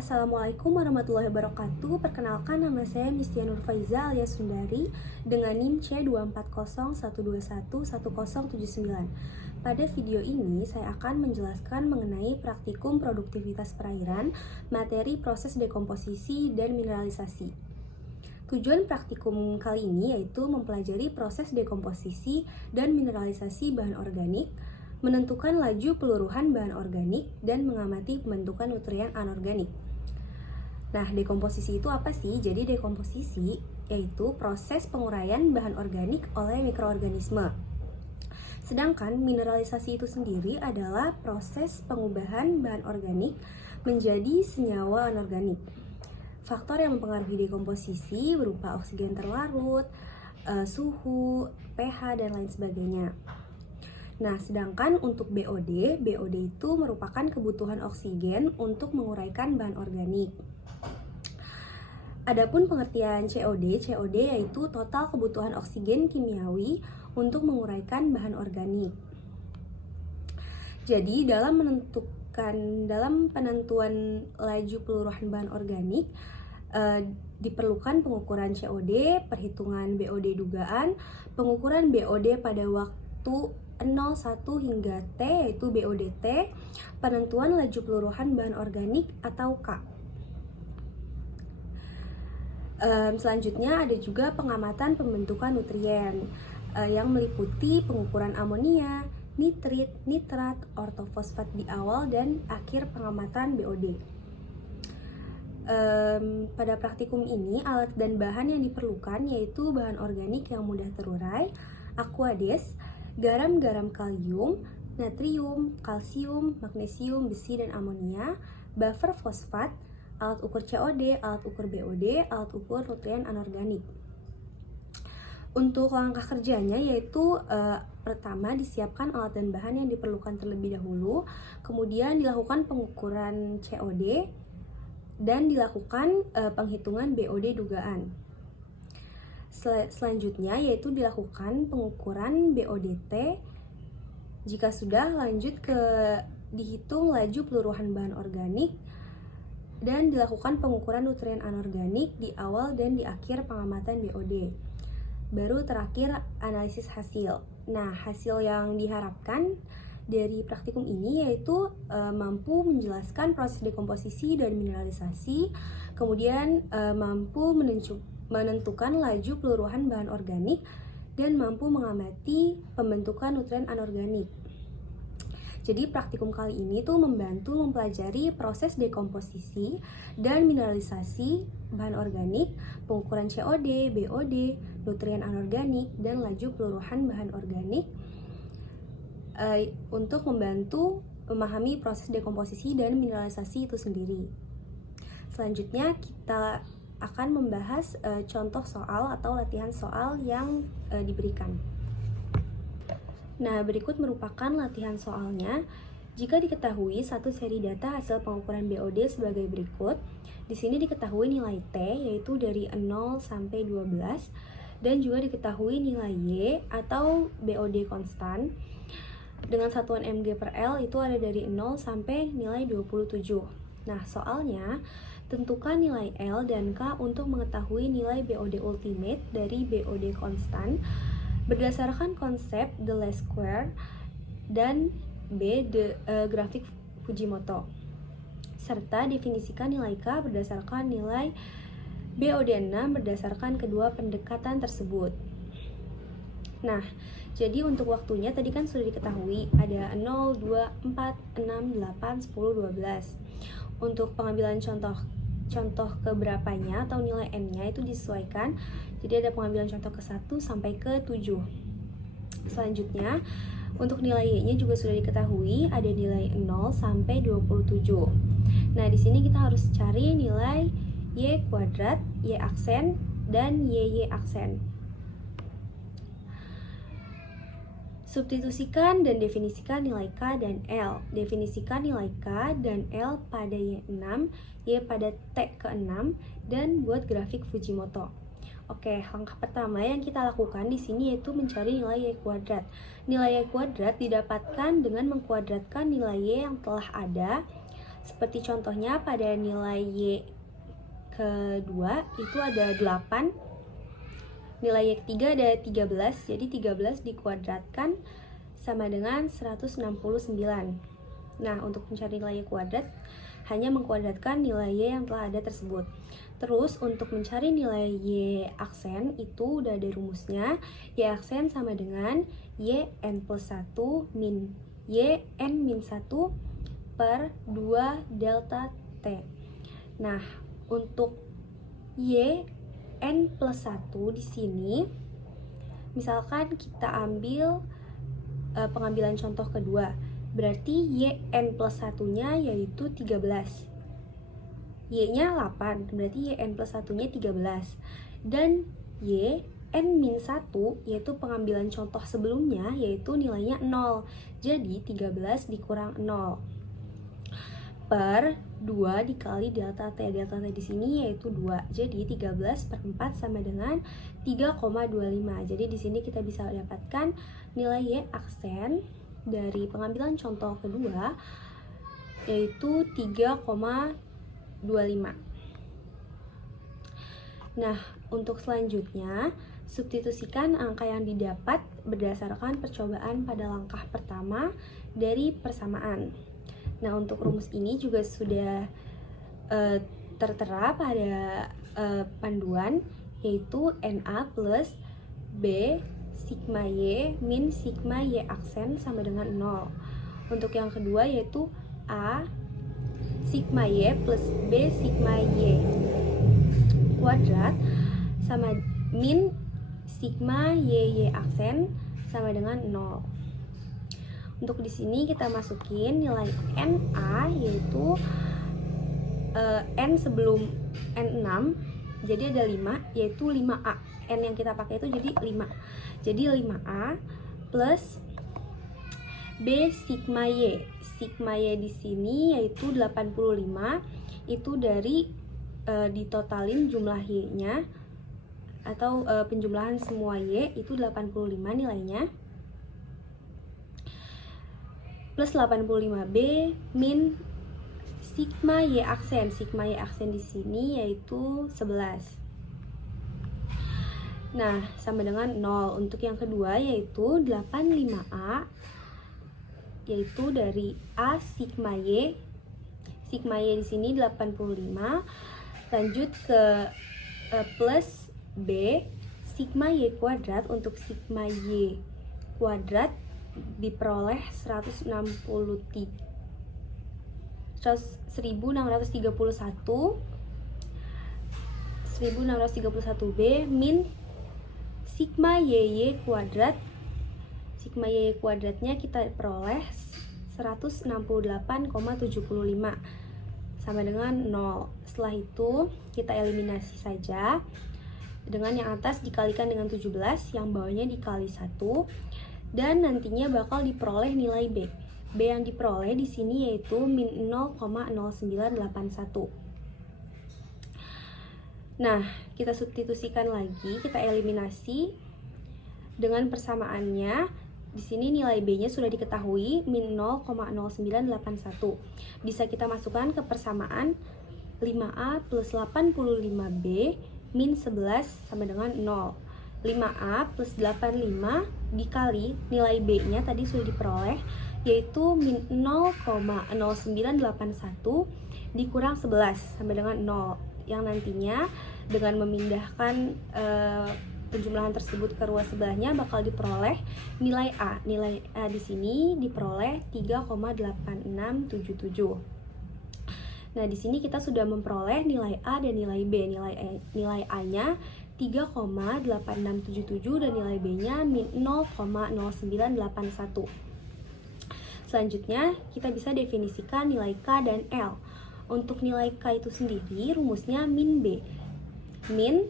Assalamualaikum warahmatullahi wabarakatuh. Perkenalkan, nama saya Mistia Nurfaiza alias Sundari dengan NIM C2401211011079. Pada video ini saya akan menjelaskan mengenai praktikum produktivitas perairan, materi proses dekomposisi dan mineralisasi. Tujuan praktikum kali ini yaitu mempelajari proses dekomposisi dan mineralisasi bahan organik, menentukan laju peluruhan bahan organik, dan mengamati pembentukan nutrien anorganik. Nah, dekomposisi itu apa sih? Jadi dekomposisi yaitu proses penguraian bahan organik oleh mikroorganisme. Sedangkan mineralisasi itu sendiri adalah proses pengubahan bahan organik menjadi senyawa anorganik. Faktor yang mempengaruhi dekomposisi berupa oksigen terlarut, suhu, pH, dan lain sebagainya. Nah, sedangkan untuk BOD itu merupakan kebutuhan oksigen untuk menguraikan bahan organik. Adapun pengertian COD yaitu total kebutuhan oksigen kimiawi untuk menguraikan bahan organik. Jadi, dalam penentuan laju peluruhan bahan organik, diperlukan pengukuran COD, perhitungan BOD dugaan, pengukuran BOD pada waktu 0, 1 hingga T yaitu BODT, penentuan laju peluruhan bahan organik atau K. Selanjutnya ada juga pengamatan pembentukan nutrien yang meliputi pengukuran amonia, nitrit, nitrat, ortofosfat di awal dan akhir pengamatan BOD. Pada praktikum ini alat dan bahan yang diperlukan yaitu bahan organik yang mudah terurai, aquades, garam-garam kalium, natrium, kalsium, magnesium, besi, dan amonia, buffer fosfat, alat ukur COD, alat ukur BOD, alat ukur nutrien anorganik. Untuk langkah kerjanya yaitu pertama disiapkan alat dan bahan yang diperlukan terlebih dahulu, kemudian dilakukan pengukuran COD dan dilakukan penghitungan BOD dugaan. Selanjutnya yaitu dilakukan pengukuran BODT. Jika sudah, lanjut ke dihitung laju peluruhan bahan organik dan dilakukan pengukuran nutrien anorganik di awal dan di akhir pengamatan BOD. Baru terakhir analisis hasil. Nah, hasil yang diharapkan dari praktikum ini yaitu mampu menjelaskan proses dekomposisi dan mineralisasi, kemudian mampu menentukan laju peluruhan bahan organik, dan mampu mengamati pembentukan nutrien anorganik. Jadi praktikum kali ini tuh membantu mempelajari proses dekomposisi dan mineralisasi bahan organik, pengukuran COD, BOD, nutrien anorganik, dan laju peluruhan bahan organik untuk membantu memahami proses dekomposisi dan mineralisasi itu sendiri. Selanjutnya kita akan membahas contoh soal atau latihan soal yang diberikan. Nah, berikut merupakan latihan soalnya. Jika diketahui satu seri data hasil pengukuran BOD sebagai berikut, di sini diketahui nilai T yaitu dari 0 sampai 12 dan juga diketahui nilai Y atau BOD konstan dengan satuan mg per L itu ada dari 0 sampai nilai 27. Nah, soalnya tentukan nilai L dan K untuk mengetahui nilai BOD ultimate dari BOD konstan berdasarkan konsep the least square dan grafik Fujimoto, serta definisikan nilai K berdasarkan nilai BOD6 berdasarkan kedua pendekatan tersebut. Nah, jadi untuk waktunya tadi kan sudah diketahui ada 0, 2, 4, 6, 8, 10, 12. Untuk pengambilan contoh keberapanya atau nilai N-nya itu disesuaikan. Jadi ada pengambilan contoh ke 1 sampai ke 7. Selanjutnya, untuk nilai Y-nya juga sudah diketahui, ada nilai 0 sampai 27. Nah, di sini kita harus cari nilai Y kuadrat, Y aksen, dan YY aksen. Substitusikan dan definisikan nilai K dan L. Definisikan nilai K dan L pada Y6, Y pada T ke-6, dan buat grafik Fujimoto. Oke, langkah pertama yang kita lakukan di sini yaitu mencari nilai Y kuadrat. Nilai Y kuadrat didapatkan dengan mengkuadratkan nilai Y yang telah ada Seperti contohnya pada nilai Y kedua itu ada 8, nilai Y ketiga ada 13, jadi 13 dikuadratkan sama dengan 169. Nah, untuk mencari nilai Y kuadrat hanya mengkuadratkan nilai Y yang telah ada tersebut. Terus untuk mencari nilai Y aksen itu udah ada rumusnya. Y aksen sama dengan Y n plus 1 min Y n min 1 per 2 delta T. Nah, untuk Y n plus 1 di sini, misalkan kita ambil pengambilan contoh kedua, berarti Y n plus 1-nya yaitu 13. Y-nya 8, berarti Y n plus 1-nya 13. Dan Y n min 1, yaitu pengambilan contoh sebelumnya, yaitu nilainya 0. Jadi 13 dikurang 0 per 2 dikali delta T. Delta T di sini yaitu 2. Jadi 13 per 4 sama dengan 3,25. Jadi di sini kita bisa dapatkan nilai Y aksen dari pengambilan contoh kedua yaitu 3,25. Nah, untuk selanjutnya, substitusikan angka yang didapat berdasarkan percobaan pada langkah pertama dari persamaan. Nah, untuk rumus ini juga sudah tertera pada panduan, yaitu NA plus B sigma Y min sigma Y aksen sama dengan 0. Untuk yang kedua yaitu A sigma Y plus B sigma Y kuadrat sama min sigma Y aksen sama dengan 0. Untuk di sini kita masukin nilai NA yaitu N sebelum N6, jadi ada 5, yaitu 5A. N yang kita pakai itu jadi 5. Jadi 5A plus B sigma Y. Sigma Y di sini yaitu 85, itu dari ditotalin jumlah Y-nya atau penjumlahan semua Y itu 85 nilainya, plus 85B min sigma Y aksen. Sigma Y aksen di sini yaitu 11. Nah, sama dengan 0. Untuk yang kedua yaitu 85A, yaitu dari A sigma Y. Sigma Y di sini 85. Lanjut ke plus B sigma Y kuadrat. Untuk sigma Y kuadrat diperoleh 1631B min sigma Y kuadrat. Sigma Y kuadratnya kita peroleh 168,75 sama dengan 0. Setelah itu kita eliminasi saja. Dengan yang atas dikalikan dengan 17, yang bawahnya dikali 1, dan nantinya bakal diperoleh nilai B. B yang diperoleh di sini yaitu min 0,0981. Nah, kita substitusikan lagi, kita eliminasi dengan persamaannya. Di sini nilai B-nya sudah diketahui, min 0,0981. Bisa kita masukkan ke persamaan 5A plus 85B min 11 sama dengan 0. 5A plus 85 dikali nilai B-nya tadi sudah diperoleh, yaitu min 0,0981 dikurang 11 sama dengan 0. Yang nantinya dengan memindahkan penjumlahan tersebut ke ruas sebelahnya bakal diperoleh nilai A. Nilai A di sini diperoleh 3,8677. Nah, di sini kita sudah memperoleh nilai A dan nilai B. Nilai A-nya 3,8677 dan nilai B-nya min 0,0981. Selanjutnya, kita bisa definisikan nilai K dan L. Untuk nilai K itu sendiri rumusnya min B. Min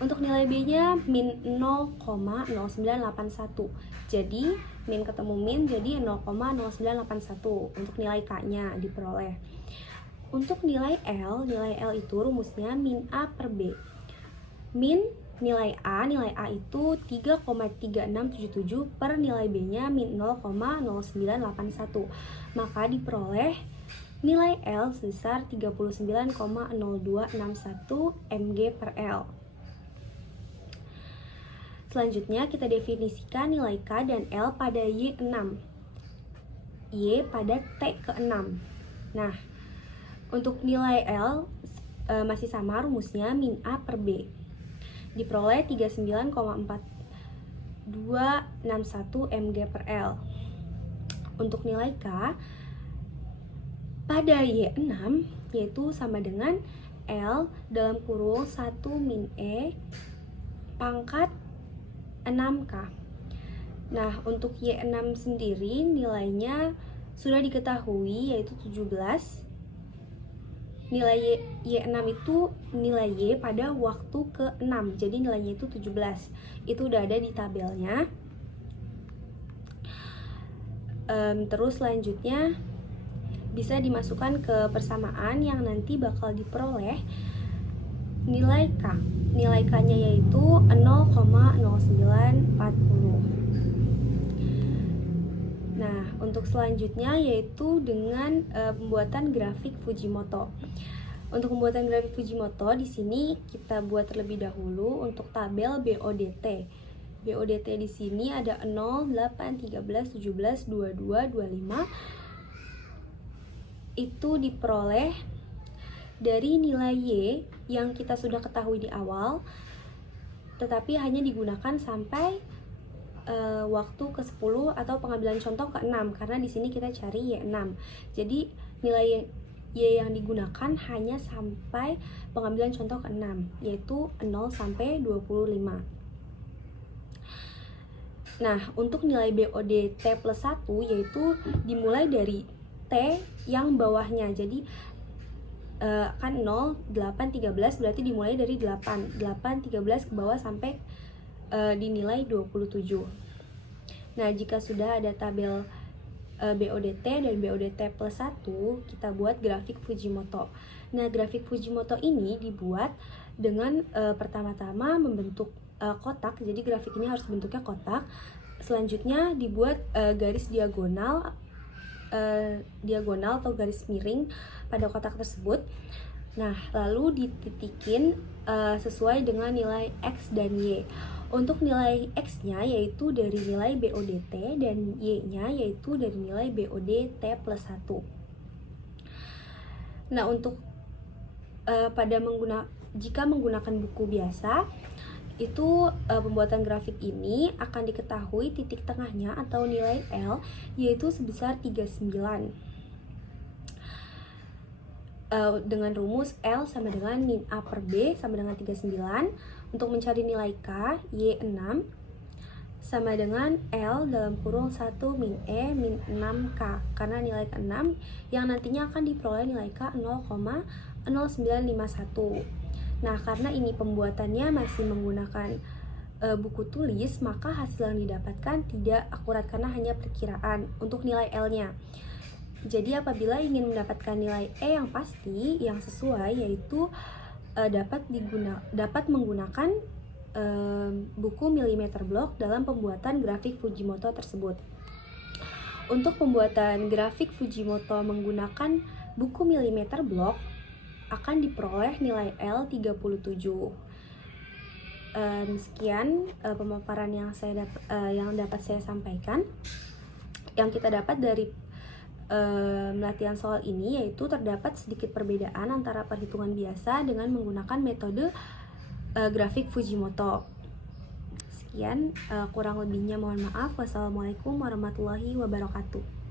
untuk nilai B-nya min 0,0981. Jadi min ketemu min jadi 0,0981 untuk nilai K-nya diperoleh. Untuk nilai L itu rumusnya min A per B. Min nilai A itu 3,3677 per nilai B-nya min 0,0981. Maka diperoleh nilai L sebesar 39,0261 mg per L. Selanjutnya kita definisikan nilai K dan L pada Y6, Y pada T ke-6. Nah, untuk nilai L masih sama rumusnya min A per B. Diperoleh 39,4261 mg per L. Untuk nilai K pada Y6 yaitu sama dengan L dalam kurung 1 min E pangkat 6K. Nah, untuk Y6 sendiri nilainya sudah diketahui yaitu 17. Nilai Y6 itu nilai Y pada waktu ke-6. Jadi nilainya itu 17. Itu udah ada di tabelnya. Terus selanjutnya bisa dimasukkan ke persamaan yang nanti bakal diperoleh nilai K. Nilai K-nya yaitu 0,0940. Nah, untuk selanjutnya yaitu dengan pembuatan grafik Fujimoto. Untuk pembuatan grafik Fujimoto di sini kita buat terlebih dahulu untuk tabel BODT. BODT di sini ada 0, 8, 13, 17, 22, 25. Itu diperoleh dari nilai Y yang kita sudah ketahui di awal, tetapi hanya digunakan sampai waktu ke-10 atau pengambilan contoh ke-6, karena di sini kita cari Y6. Jadi nilai Y yang digunakan hanya sampai pengambilan contoh ke-6, yaitu 0 sampai 25. Nah, untuk nilai BOD T plus 1 yaitu dimulai dari T yang bawahnya. Jadi kan 0, 8, 13 berarti dimulai dari 8, 13 ke bawah sampai dinilai 27. Nah, jika sudah ada tabel BODT dan BODT plus 1, kita buat grafik Fujimoto. Nah, grafik Fujimoto ini dibuat dengan pertama-tama membentuk kotak. Jadi grafik ini harus bentuknya kotak. Selanjutnya dibuat garis diagonal atau garis miring pada kotak tersebut. Nah, lalu dititikin sesuai dengan nilai X dan Y. Untuk nilai X-nya yaitu dari nilai BODT dan Y-nya yaitu dari nilai BODT plus 1. Nah, untuk jika menggunakan buku biasa, itu pembuatan grafik ini akan diketahui titik tengahnya atau nilai L yaitu sebesar 39. Dengan rumus L sama dengan min A per B sama dengan 39. Untuk mencari nilai K, Y6 sama dengan L dalam kurung 1 min E min 6K, karena nilai ke-6 yang nantinya akan diperoleh nilai K 0,0951. Nah, karena ini pembuatannya masih menggunakan buku tulis, maka hasil yang didapatkan tidak akurat karena hanya perkiraan untuk nilai L-nya. Jadi apabila ingin mendapatkan nilai E yang pasti, yang sesuai, yaitu dapat menggunakan buku milimeter block dalam pembuatan grafik Fujimoto tersebut. Untuk pembuatan grafik Fujimoto menggunakan buku milimeter block akan diperoleh nilai L 37. Sekian pemaparan yang dapat saya sampaikan. Yang kita dapat dari latihan soal ini yaitu terdapat sedikit perbedaan antara perhitungan biasa dengan menggunakan metode grafik Fujimoto. Sekian, kurang lebihnya mohon maaf. Wassalamualaikum warahmatullahi wabarakatuh.